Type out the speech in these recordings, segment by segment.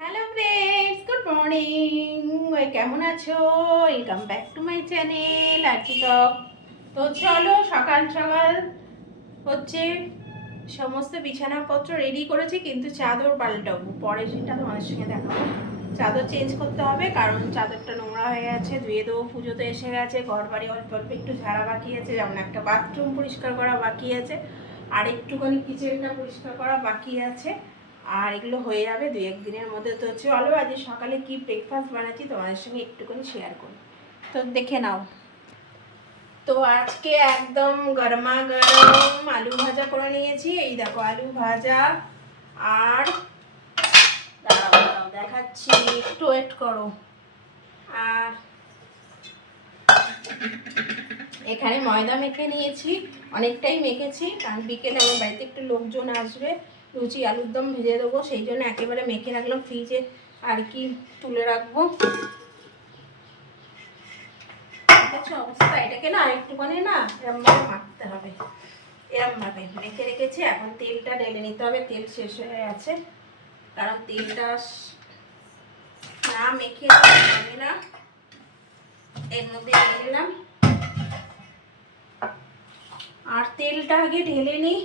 Hello friends, good morning. কেমন আছো? Welcome back to my channel Arati blog. তো চলো, সকাল সকাল হচ্ছে সমস্ত বিছানাপত্র রেডি করেছি, কিন্তু চাদর পাল্টাবো পরে, সেটা তোমাদের সঙ্গে দেখাবো। চাদর চেঞ্জ করতে হবে কারণ চাদরটা নোংরা হয়ে গেছে, ধুয়ে দেবো। পুজো তো এসে গেছে, ঘর বাড়ি অল্প অল্প একটু ঝাড়া বাকি আছে, যেমন একটা বাথরুম পরিষ্কার করা বাকি আছে, আর একটুখানি কিচেনটা পরিষ্কার করা বাকি আছে। আর এগুলো হয়ে যাবে দুই একদিনের মধ্যে। তো চলো, আজ সকালে কি ব্রেকফাস্ট বানাচ্ছি তোমাদের সঙ্গে একটুখানি শেয়ার করি, তো দেখে নাও। তো আজকে একদম গরমা গরম আলু ভাজা করে নিয়েছি। এই দেখো আলু ভাজা। আর দাঁড়াও দাঁড়াও দেখাচ্ছি, একটু ওয়েট করো। আর এখানে ময়দা মেখে নিয়েছি, অনেকটাই মেখেছি, কারণ বিকেলে আমার বাড়িতে একটু লোকজন আসবে, লুচি আলুর দম ভেজে দেবো, সেই জন্য একেবারে মেখে রাখলাম ফ্রিজে, আর কি তুলে রাখবো। অবস্থা এটাকে না একটুখানি না এরমভাবে মাখতে হবে, এরমভাবে মেখে রেখেছি। এখন তেলটা ঢেলে নিতে হবে, তেল শেষ হয়ে গেছে, কারণ তেলটা না মেখে হবে না। এর মধ্যে ঢেলে নিলাম, আর তেলটা আগে ঢেলে নিই।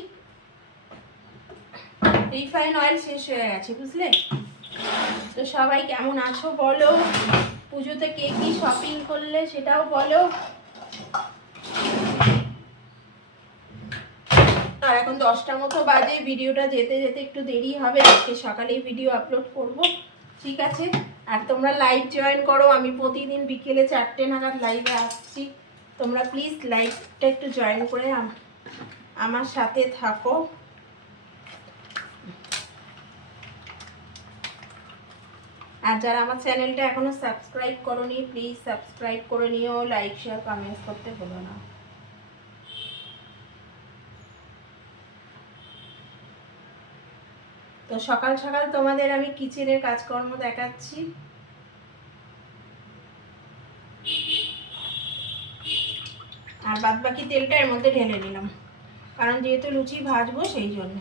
রিফাইন অয়েল শেষ হয়ে গেছে, বুঝলে। তো সবাই কেমন আছো বলো, পুজোতে কে কি শপিং করলে সেটাও বলো। আর এখন 10টা মতো বাজে, ভিডিওটা যেতে যেতে একটু দেরি হবে, আজকে সকালেই ভিডিও আপলোড করব, ঠিক আছে। আর তোমরা লাইভ জয়েন করো, আমি প্রতিদিন বিকেলে 4টে নাগাদ লাইভে আসছি, তোমরা প্লিজ লাইভটা একটু জয়েন করে আমার সাথে থাকো। আর যারা আমার চ্যানেলটা এখনো সাবস্ক্রাইব করোনি, প্লিজ সাবস্ক্রাইব করে নিও, লাইক শেয়ার কমেন্টস করতে ভুলো না। তো সকাল সকাল তোমাদের আমি কিচেনের কাজকর্ম দেখাচ্ছি। আর বাদ বাকি তেলটা এর মধ্যে ঢেলে নিলাম, কারণ যেহেতু লুচি ভাজবো সেই জন্য।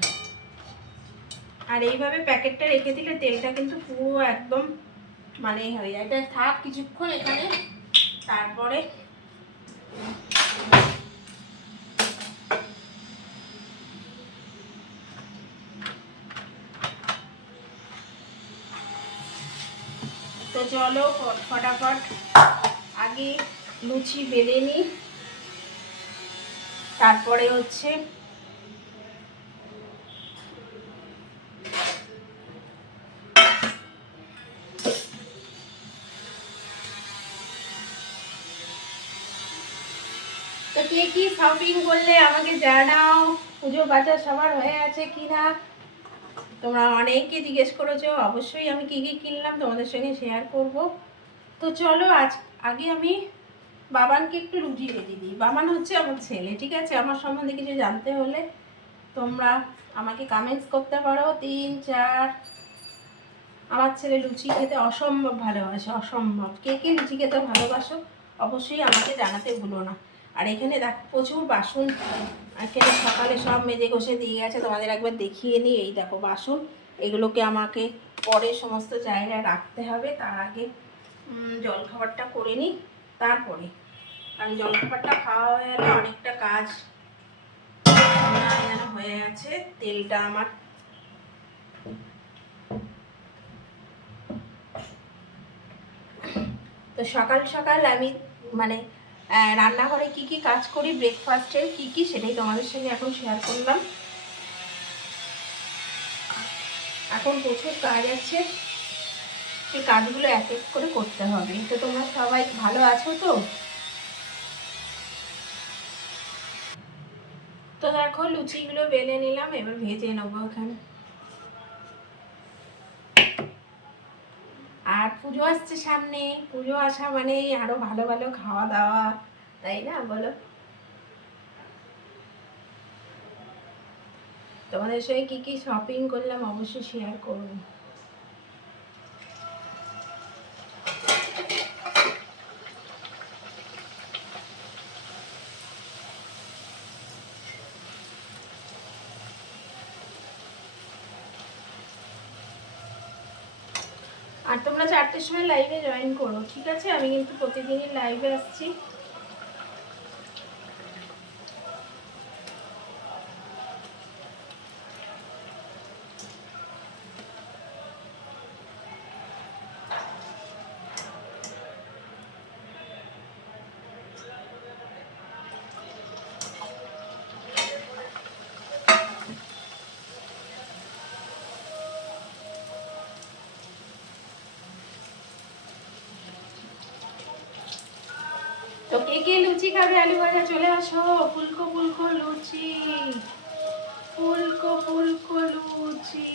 আর এইভাবে প্যাকেটটা রেখে দিলে তেলটা কিন্তু পুরো একদম মানে হয়ে যায়। এটা থাক কিছুক্ষণ এখানে, তারপরে তো চলো ফটাফট আগে লুচি বেলে নিই, তারপরে হচ্ছে তো কে কি শপিং করলে আমাকে জানাও। পুজো বাজার সবার হয়ে আছে কিনা, তোমরা অনেকে জিজ্ঞেস করেছো, অবশ্যই আমি কি কি কিনলাম তোমাদের সঙ্গে শেয়ার করব। তো চলো আগে আমি বাবানকে একটু রুটি বেঁধে দিই। বাবান হচ্ছে আমার ছেলে, ঠিক আছে। আমার সম্বন্ধে কিছু জানতে হলে তোমরা আমাকে কমেন্টস করতে পারো, 3 4। আমার ছেলে লুচি খেতে অসম্ভব ভালোবাসে, অসম্ভব। কে কে লুচি খেতে ভালোবাসো অবশ্যই আমাকে জানাতে ভুলো না। আর এখানে দেখো প্রচুর বাসন, এখানে সকালে সব মেজে ঘষে দিয়ে গেছে, তোমাদের একবার দেখিয়ে নিই। এই দেখো বাসন, এগুলোকে আমাকে পরে সমস্ত জায়গায় রাখতে হবে। তার আগে জলখাবারটা করে নিই, তারপরে, কারণ জলখাবারটা খাওয়া হয়ে গেলে অনেকটা কাজ যেন হয়ে গেছে। তেলটা আমার তো সকাল সকাল আমি মানে রান্নাঘরে কি কি কাজ করি, ব্রেকফাস্টের কি কি, সেটাই তোমাদের সঙ্গে এখন শেয়ার করলাম। এখন প্রচুর কাজ আছে, এই কাজগুলো এক এক করে করতে হবে। তো তোমরা সবাই ভালো আছো তো? তো দেখো লুচিগুলো বেলে নিলাম, এবার ভেজে নেবো এখানে। আর পুজো আসছে সামনে, পুজো আসা মানেই আরো ভালো ভালো খাওয়া দাওয়া, তাই না বলো। তোমাদের সঙ্গে কি কি শপিং করলাম অবশ্যই শেয়ার করবো। আর তোমরা 4টের সময় লাইভে জয়েন করো, ঠিক আছে? আমি কিন্তু প্রতিদিনই লাইভে আসছি। তো কে কে লুচি খাবে আলু ভাজা চলে আসো। ফুলকো ফুলকো লুচি, ফুলকো ফুলকো লুচি।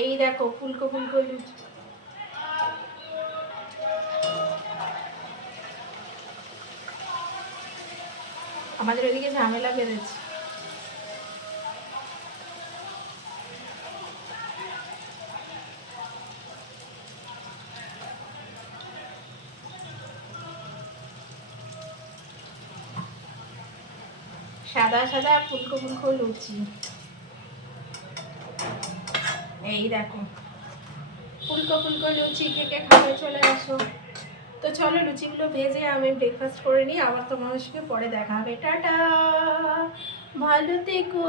এই দেখো ফুলকো ফুলকো লুচি। আমাদের ওদিকে ঝামেলা বেড়েছে। সাদা সাদা ফুলকো ফুলকো লুচি। এই দেখো ফুলকো ফুলকো লুচি, থেকে খাবে চলে আসো। তো চলো লুচিগুলো ভেজে আমি ব্রেকফাস্ট করে নিই, আবার তোমাদের সঙ্গে পরে দেখা হবে। টাটা, ভালো থেকো।